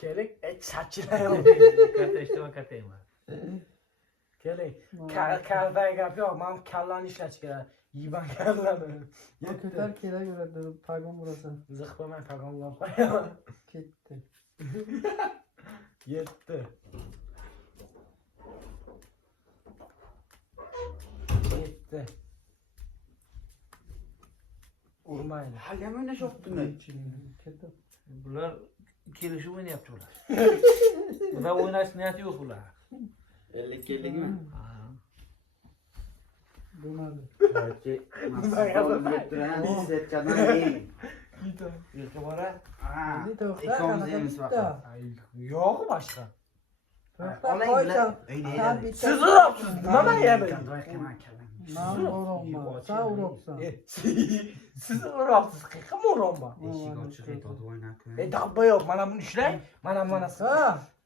Keling, sachilayapti. Katta eshitma katta emas. Keling. Kalday gap yo'q, men kallani ishlatish kerak. Yiban kallani. Ko'tar kelaveradi, pagon urasan. Ziq bo'lmay pagonlab qo'yaman. Ketdi. 7. 7. Urmaydi. Hali o'ynashyaptimi? Ketdi. Bular kelishib o'ynayapti ular. Bular o'ynash niyati yo'q ular. 50-50mi? Bo'lmadi. Yoki yuqori. Ikkomiz yemiz faqat. Yo'q boshqa. Oling bilan Siz uribsiz. Nima yana? Men uribman. Sen uribsan. Siz uribsiz. Kim uribman? Eshik ochiq edi, o'ynab. Dabba yo'q. Mana buni ushlang. Mana bunasi.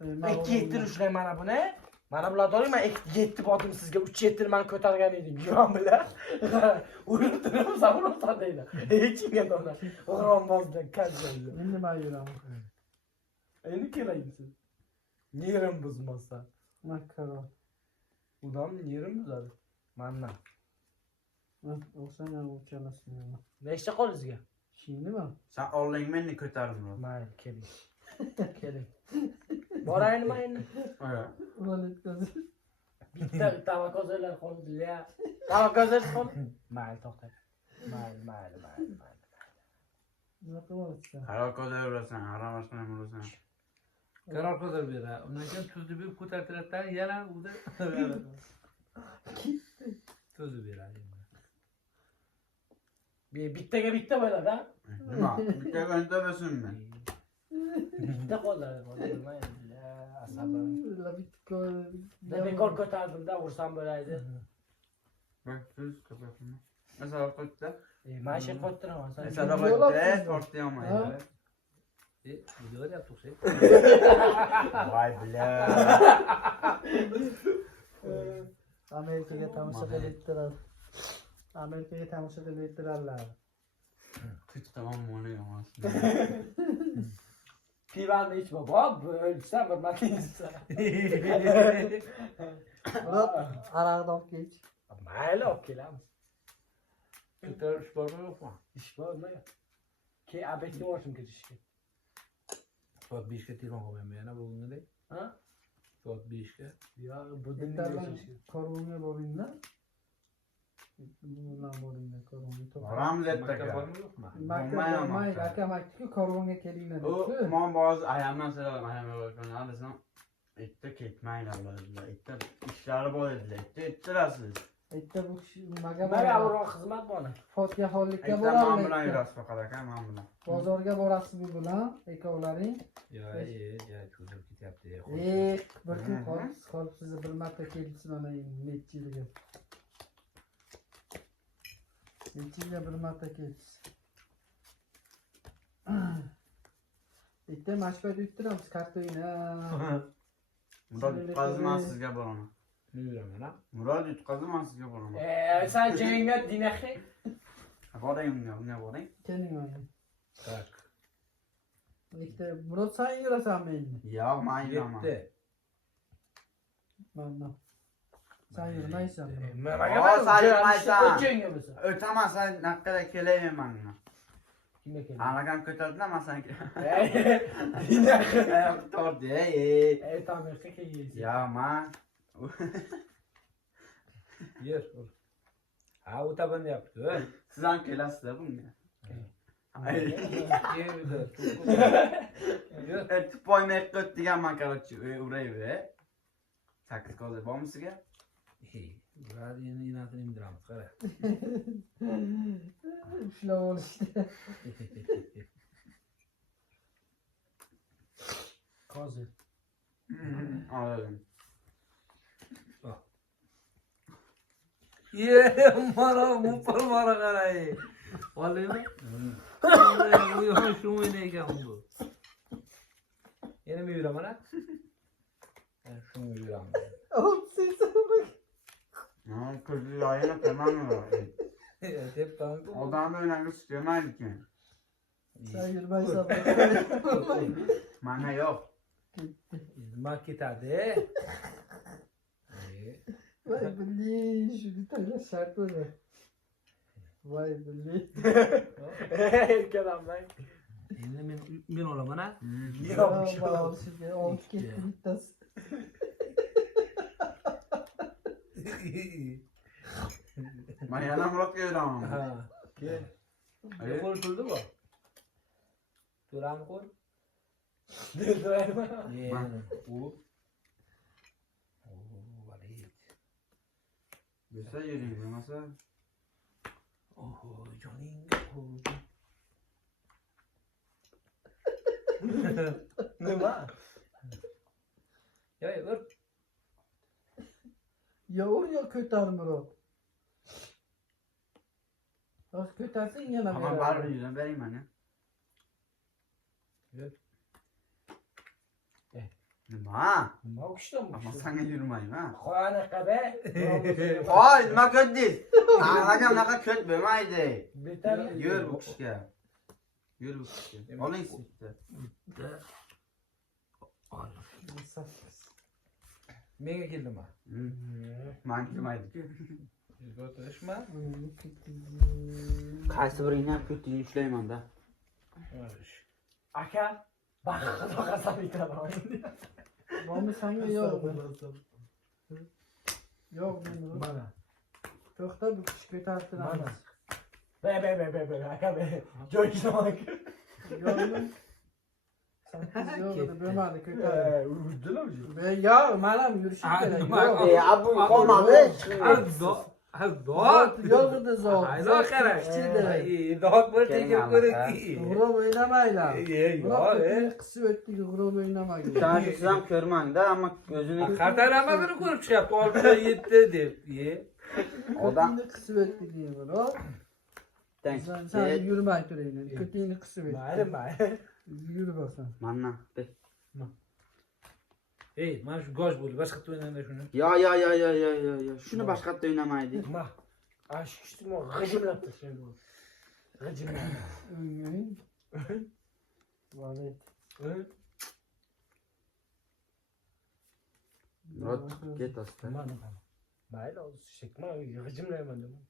2 ushlang mana buni. Mana bular do'ring, men 7 botim sizga 3-7 men ko'targan edim. Giron bilan. Urib turib zavrotdan deydi. Hech kimga do'na. O'g'ronbozdan kazlaydi. Endi men yuraman. Endi kelaysiz. Yerim buzmasa. Makaro. Udam yerim buzadi. Mendan. O'shana o'chalasini. Nechta qo'lingizga? Shindimi? Sen oling meni ko'tardim. Mayli, keling. Keling. Borayinmi endi? Ulan etkazib. Bitta tavakozlar qoldi-ya. Tavakozlar qoldi. Mayli, to'xta. Mayli. Nima qilyapsan? Qaror ko'taraversan, aramashdan urasan. Qaror qilib beradi. Undan keyin tuzni berib ko'tartiradi, yana uda tuzni beradi. Bittaga bitta bo'ladi-a? Nima? Bittaga intalasinmi? Bitta qo'llari nima endi? Asabim. La Bekor ko'tardim-da, ursam bo'laydi. Bak, siz ko'payapmi? Masalan, qo'yda. Men shu qo'ttiraman. Masalan, qo'yda, tortiyolmaydi. Video yaptık şey. Vay bile. Amerikaga tomosha qilibdilar. Amerikaga tomosha qilibdilar. Kuch tamam onu yamasın. Pivani içme baba, ölçsen bir makinesi. Murat, araqni olib kech. Mayli olib kelamiz. Tekrar iş var mı yok mu? Ish bormi? Abetga borishim ketishga. Soat 5'ga telefon qilmayman yana bugungidek. Ha? Soat 5'ga. Yo, budimni Ertadan berishga. korvonga boringda. Bundan boringda korvonga. Ramz Maktab ettik. bormi yok mu? Mayli, aka maktabga korvonga kelinglar. O man bazı ayağımdan selam ayağımdan bakın alırsan ette ketmeyin Allah'ım. Ette işleri bol edilir. Ette rasız. Aytdi bu nimaga Nimaga avron xizmat buni? fotihaxonlikka Ette man bilan boramiz. yurasiz faqat aka man bilan. Bozorga borasiz bu bilan ikkovlaring. Ya cho'zib ketyapti. Bir kun qolibsiz bir marta kelibsiz mana necha yilga. Necha yilga bir marta kelibsiz. Bitta mashhur uytiramiz kartoyna. Murod yutqazman sizga borani. Ne yuraman ha? Murod yutqazman sizga borani. Sen jangga dinaxi? Boring unga boring. Keling mana. Tak. Ikkita Murod sen yurasanmi endi? Yo'q, men yuraman. Yetti. Mana. Sen yurmaysan. Nimaga O, sen yurmaysan. Jangga bo'lsa. O'taman sen naqada kelayman. Kimga keldi? Anagam ko'tardilar, men sen Dinaxi. tortdi. Tamirga keldi. Ya men Yer. Ha o'taban yaptı. siz ham kelasizlar bunga. Tupoyni qo'ydigan man короче urayver. 8 qo'lda bormi sizga? Bular endi inatini indiramiz qara. Ushlab olishdi. Hozir. Oldim. Ye, mana mupal mara qaray. Oldingmi? Bu yo'q shu o'yna ekan bu. Yana men yuraman ha? Shunga yuraman. Ko'zi yoyini qilmanmi? Deb tanku. Odamni o'ynagisi kelmaydi ekan. Sen yürümeysen Mana yok. Nima ketadi? Vay billi şunu tane şart öyle. Vay billi. Kelam lan. Endi men olaman ha. Yok. Baba şimdi olmuş gitti bittas. Man yana Murat geliyorum. Ha. Kel. Qo'l tuldi bu. Turam qo'l. U. Valit. Bilsa yürüyün demasa. Oho, joning. Nima? Ya, ur. Yavur ya kötü o. Nasıl kötüsün yana Ama bari yüzden vereyim hani. Yürü. Nima? Nima o'qishdan Ama sana yürümeyim ha. Qo'yani qabe. Oy nima kötdingiz? Anaga unaqa köt bo'lmaydi. Betar. Yur bu kishga. Yur bu kishga. Oling sizni. Menga keldimi? Men kelmaydi. Sizga o'tirishma. Qaysi biringni ham kötini ushlayman-da. Aka. Baxtga qasam aytaman. Mami sanga yok. Yok bunu. Mana. To'xta bu kishi ko'taribdi. Mana. Be. Aka be. Joyishdan. Yo'qmi? Sakkiz yo'q edi, bo'lmadi ko'tarib. Urdilar o'zi. Be yo, mana yurishim kerak. Yo'q. Abu qolmadi. Dod. Yo'q edi zot. Aylo qarang. Kichkina. Dod bir tekib ko'riki. G'urub o'ynamaylar. Yo'q, Qisib o'tdik, g'urub o'ynamagin. Sen siz ham ko'rmang-da, ammo o'zini Xatarlamasini ko'rib chiqyapti. 6 7 deb. odam Ko'tingni qisib o'tdik g'urub. Sen tank. yurmay turing. Ko'tingni qisib o'tdik. Mayli. Yurib olsan. Mana. Ey, mana shu gosh bo'ldi. Boshqa o'ynaydi shuni. Yo. Shuni boshqa yerda o'ynamaydi. Ma. Ash kishimi g'ijimlab tashlaydi. G'ijimlab. Valet. Murat ket asta. Mana. Mayli, o'zi chekma, g'ijimlayman dedim.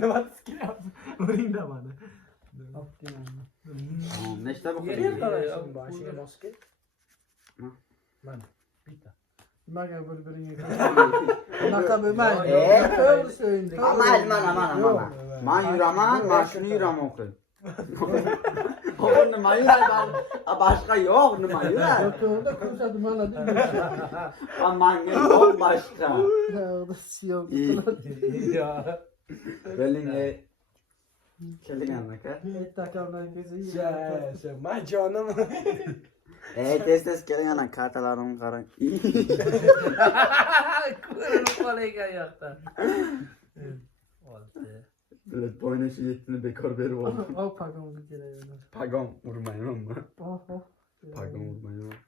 Nima tikilyapti? Uringda mana. Nechta bu Yerga qaraysan, boshiga moska. Mana. Bitta. Nimaga bir-biringga unaqa bo'lmaydi. To'g'ri o'yindik. Mana. Men yuraman, men shuni yuraman o'qib. Nima yuradi? Boshqa yo'q, nima yuradi? To'g'ri ko'rsatib mana deb. Manga yo'q boshqa. Siyok. Yo. Beling keling aka. Takamdan ko'zi. Ma jonim. Tez keling ana kartalarimni qarang. Ko'rinib qolagan yoqda. Olti. Bilet boynashi yetini bekor berib oldim. Al pagamni kerak. Pagom urmaymanmi? Pagom Al urmayman.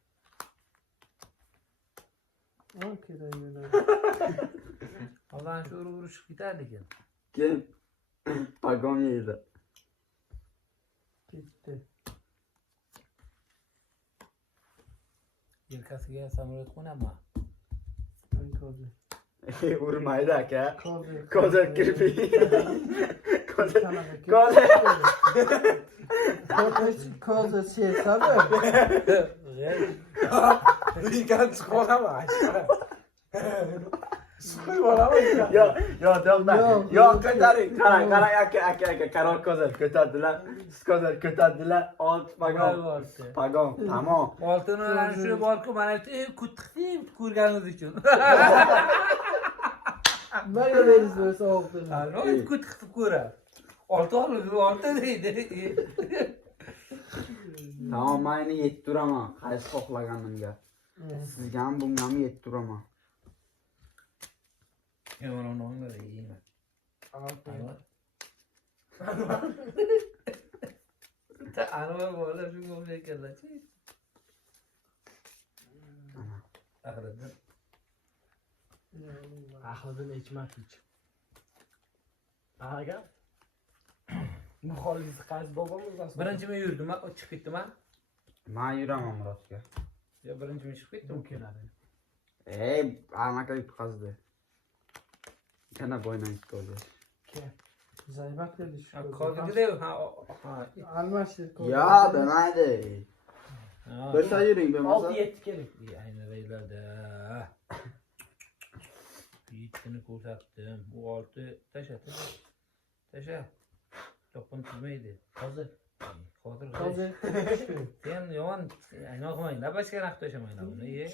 kerak. Ondan shu urush ketar ekan. Kel. Pagom yeydi. Ketdi. Yelkasiga samolyot qo'naman. Ko'zi. Urmaydi aka. Ko'zi. Ko'za kirpi. Ko'za. Ko'zi sesabi. Uygan chiqoraman. Chiqib olaman. Yo, to'xta. Yo, ko'taring. Qarang, aka, qaror ko'tardilar. Siz ko'tardilar. 6 pagom. Pagom, tamom. Oltini ana shu borku mana kutib ko'rganingiz uchun. Nimaga beriz bo'lsa oltin. Ano kutib ko'rar. Olti deydi. Tamam, men yetib turaman. Qaysi xohlaganimga. Sizga ham bunga ham yetib turaman. Yomon nonlar yeyman. Anvar bola shunga o'xshaykanlar. Axirida Ahlidan ichmak uchun. Aga. Muxolisi qaysi bobomizdan so'raydi? Birinchi men yurdim, o chiqib ketdimi? Men yuraman Murodga. Yo, birinchi men chiqib ketdim. keladi. Anaqa yutqazdi. Yana bo'ynan yutqazdi. Zaybat dedi shu. Hozirgidek ha. Almashtir. Ya demaydi. Birta yuring bo'lmasa. 6-7 kerak. Ayni raylarda. Bittini ko'rsatdim. U 6 tashatdi. Tasha. To'pon tutmaydi. Hozir. Hozir. Sen yomon aynoqmang. Labashga naqd tashamaylar buni.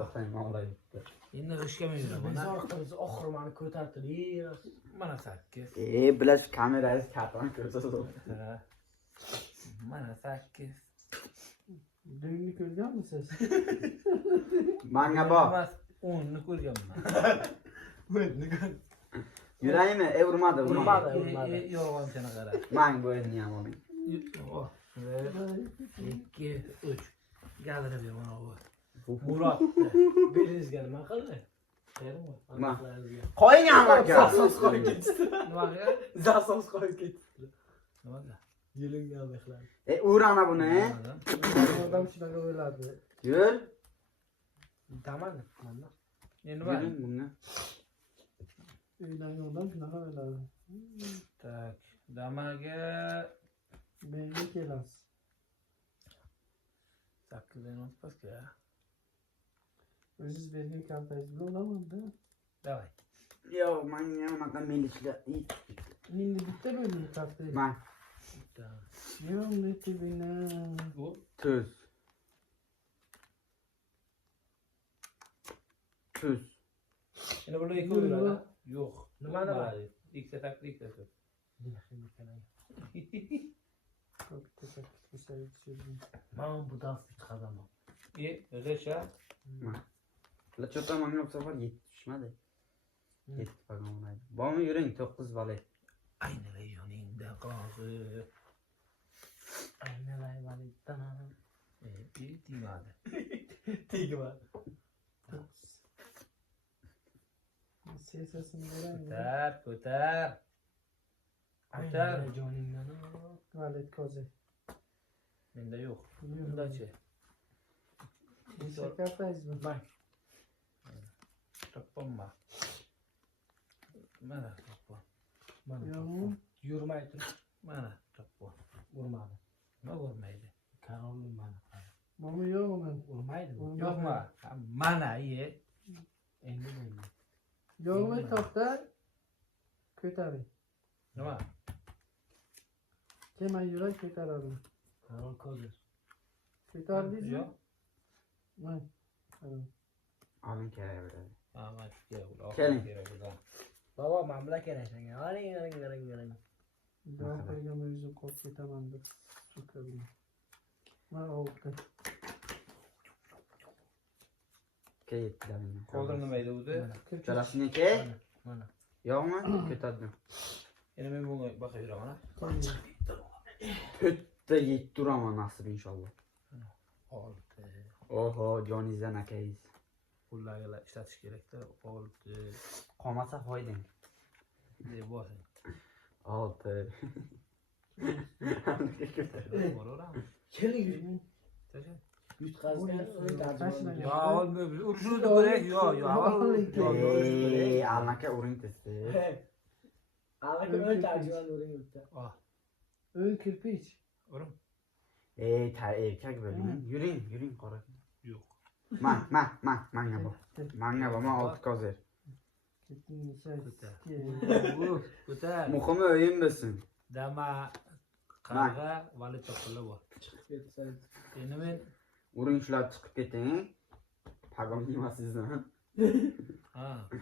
Otang olay. Endi g'ishkamay yuraman. Biz oxiri meni ko'tartirdi. Mana 8. Bilash kamerangiz kartani ko'rsatadi. Ha. Mana 8. Düğünü ko'rganmisiz? Menga bor. 10 ni ko'rganman. Yuraymi? Urmadi, urmadi. Yolg'onchini qara. Men bo'yinni ham oling. 2 3 galera beraman bu. Murod. Beringizga nima qildi? Ma. Qo'ying aka. Zasos qo'yib ketdi. Nimaga? Zasos qo'yib ketdi. Nimaga? Yilingan mehlar. Urana buni. Odam shunaqa o'yladi. Yur. Tamam. Mana. Endi nima? Yuring bunga. Uydan odam shunaqa o'yladi. Tak. Damaga Menga kelasiz. 8 dan o'tpasga. O'zingiz bergan kaltangiz bilan olaman-da. Davay. Yo, menga unaqa milishlar. Endi bitta bo'ldi kaltangiz. Men Yo, necha bina. Bu tuz. Tuz. endi bular ikki o'yladi. Yo'q. Nimani bor? Ikkita tak, ikkita tuz. Men bu dafta chiqazaman. G'isha. La cho'ta menga bu safar yetishmadi. 7 pagon o'ynaydi. Bormi yuring 9 balay. Ayni yoningda qog'i. Aynalay valitdan. Tegmadi. Tegma. Sesasini beraymi? Ko'tar, ko'tar. Ko'tar. Aynalay joningdan. Valet ko'zi. Menda yo'q. Bundachi. Necha kaltangizmi? Bak. To'pponma. Mana to'ppon. Mana. Yo'qmi? Yurmay tur. Mana to'ppon. Urmadi. Nima bo'lmaydi? Karolin mana. Bormi yo'qmi? Urmaydi. Yo'qmi? Mana ye. Endi bo'ldi. Yo'qmi to'xta. Ko'taring. Nima? Keyin yurak ko'taradim. Karol kozir. Ko'tardingizmi? Yo'q. Mana. Oling kerak bo'ladi. Ha, mana shu kerak. Keling. Baba men bilan keraksan. Oling. Javob bergan o'zim qo'rqib ketaman deb so'kadim. Mana oldi. Ketdim. Hozir nima edi o'zi? Chalasini ke? Mana. Yo'qmi? Ko'tardim. Endi men bunga boqib yuraman. To'rtta yetti uraman nasib inshaalloh. 6. Oho, joningizdan akaysiz. Pullarga ishlatish kerak-da. 6 Qolmasa qo'yding. deb bosing. 6. Boraveramiz. Keling. Tasha. Yutqazgan Tashlang. Yo, urishni kerak. Yo. Alnaka uring testi. Alak tarjimon o'ring o'tdi. Uy kirpich. Urim. Erkak bo'ling. Yuring qora. Yo'q. Manga bor. Men 6 kozer. Ketin Ko'tar. nisa. Ko'tar. Muhimi o'yin bo'lsin. Dama qarg'a vali cho'qili bor. Endi men Uring shular chiqib keting. Pagon yemasizdan.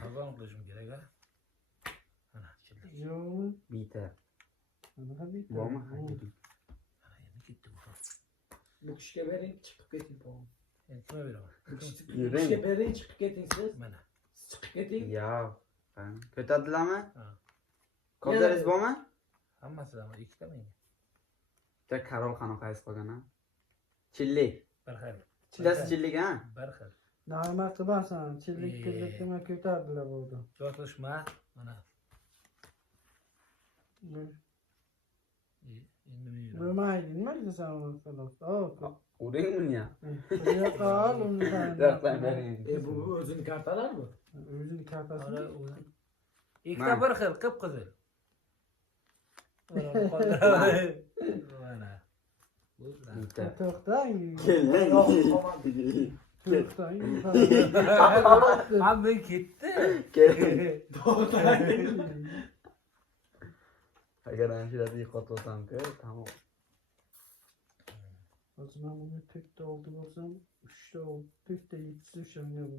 pagon qilishim kerak-a. Mana keldi. Yo'qmi? Bita. Nima bitta? Bormi? Endi ketdi bu. Bu kishga bering chiqib keting. Endi kimga beraman? Kishga bering chiqib keting siz. Mana. Chiqib keting. Ya. Ko'tardilarmi? Ha. Kozeringiz bormi? Hammasidan ikkita menga. Bitta Karol qanaqangiz qolgan-a? Chillik. Bir xil. Bittasi chillik ha? Bir xil. Nima qilasan? Chillik kirlikni ko'tardilar bo'ldi. Yo'qlashma. Mana. Bilmaydi, nima desam onu xolos. Uringmi ya? Buraya qol, uni Yo'q, ben bering. Bu o'zini kartalar bu. o'zini kartasi. ikkita bir xil qip-qizil. Mana. To'xtang. Kelin. To'xtang. Ha men ketdi. Kelin. Agar ana shularni yo'qotib tamom. Hozir men buni 4 ta oldi bo'lsam, 3 ta oldi, 4 ta 7 o'shanga bu.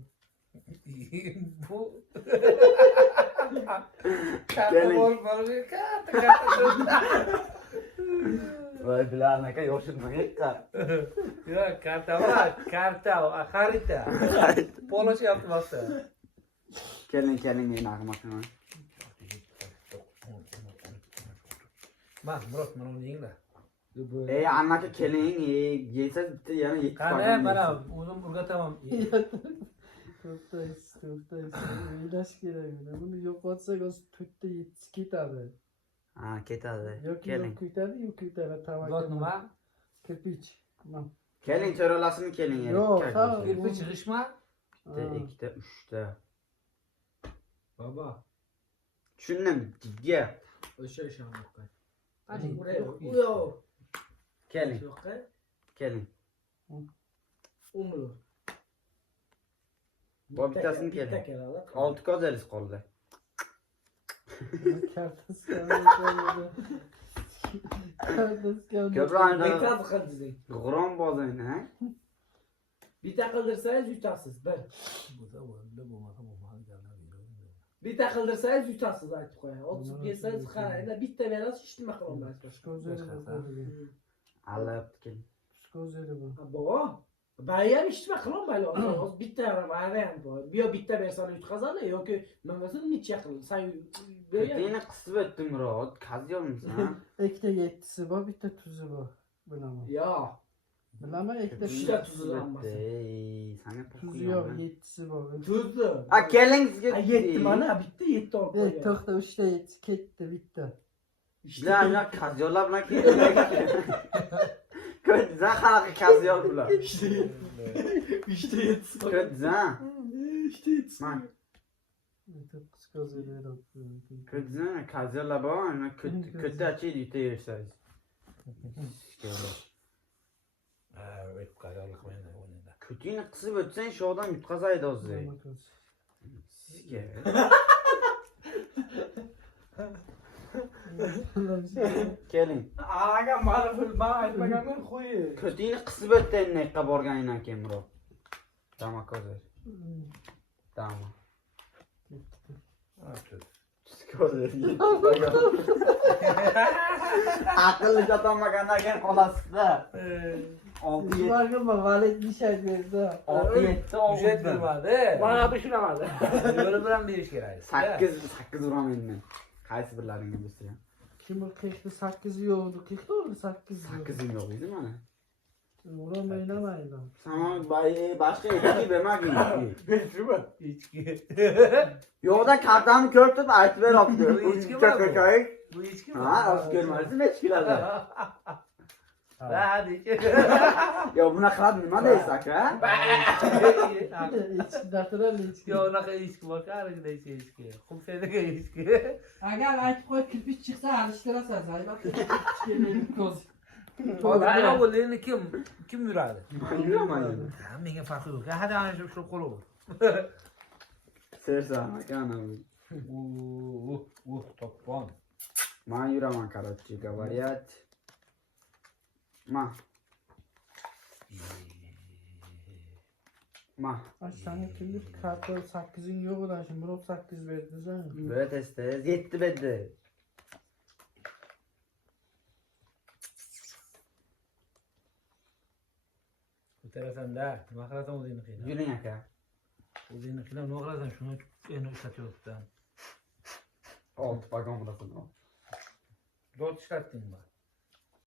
Bu Kelin. katta. Voy bilan aka yoshirmang-a. Yo'q, karta, xarita. Poloshga olibdi. Kelin men aqmoqman. Mana Murod, mana uni yenglar. Anaka kelin, yesa bitta yana 7 Qani, mana o'zim o'rgataman. To'xtaysiz. O'ylash kerak. Buni yo'qotsak, hozir 4 ta 7 ketadi. Ha, ketadi. Yoki Keling. ketadi, yoki ketadi. Zot nima? Kirpich. Mana. Keling, so'ralasini keling. Yo'q, ha. Kirpich g'ishma. Bitta, ikkita, 3 ta. Baba. Tushundim, jiddiy. O'sha ishonmoqqa. Qani, Uyo. Keling, keling. Umru. Bu bittasini keling. 6 ko'zariz qoldi. Kartasi qoldi. Kartasi qoldi. Ko'proq Bitta qildingiz. g'uron bozayni, ha? Bitta qildirsangiz yutasiz. Bir. Bitta qildirsangiz yutasiz, aytib qo'yay. 30 bersangiz qarayda bitta berasiz, hech nima qila olmaysiz. Allabdi keling. Skozeri bu. Baba. Bayam hech nima qila olmaydi. Hozir bitta variant bor. Bu bitta bersan yutqazadi yoki nimasi necha qil. Sen Ketini qisib o'tdim, Murod. Qazyolmisan? Ikkita 7si bor, bitta tuzi bor. Bilaman. Yo. Bilaman, ikkita Ikkita tuzi olmasa. Sana tuzi yo'q, 7si bor. Tuzi. A keling sizga. 7 mana bitta 7 olib qo'ygan. To'xta, 3ta 7 ketdi, bitta. Ishlar qazyollar bilan keling. Ko'zdan qanaqa qazyol bular? İşte 7. Ko'zdan. İşte 7. Man, Skozeri yo'q. ko'zdan qazyollar bor, ana ko'tachi yutaversangiz. Ko'tingni qisib o'tsang, shu odam yutqazaydi hozir. Sizga. Keling. Aga mana bilma aytmaganman qo'y. Ko'tingni qisib o'tding neqqa borganingdan keyin, bro. Dama ko'zar. Dama. Ko'zar. Aqlli topmagandan keyin qolasizda. 6 Bizlarga valet nishon berdi. 7 Ücret vermedi. Bana düşünemedi. Yo'li bilan berish kerak. 8 uraman men. Qaysi birlaringga bo'lsa ham. Kim qildi 8 yo'qdi, qildi o'zi 8. 8 yo'q edi mana. Ulan o'ynamaydi. Tamam, boshqa echki bermagin. Benjimi? Echki. Yo'qda kartamni ko'rib turib aytib beryapti. Bu echki mi? Bu echki mi? Ha, o'z ko'rmadingizmi echkilarni? Hadi. Yo, bunaqa qiladi nima deysiz aka? Echki natural echki. Yo, unaqa echki bor, qarigida echki. Xumfedagi echki. Agar aytib qo'y kirpich chiqsa alishtirasan, albatta kirpich ko'z. Ana bu endi kim yuradi? Men yuraman endi. Menga farqi yo'q. Hadi ana shu qo'li bor. Sersan aka ana. Toppon. Men yuraman, короче, говорят. Ma. Sana kimlik kartı 8'in yok da şimdi Murat 8 verdi sen. Böyle testez 7 verdi. Ko'tarasan-da, nima qilasan o'zingni qiyla. Yuring aka. O'zingni qiyla, nima qilasan? Shuni endi ishlatyapsan. 6 pagon bilan. 4 ishlatdingmi?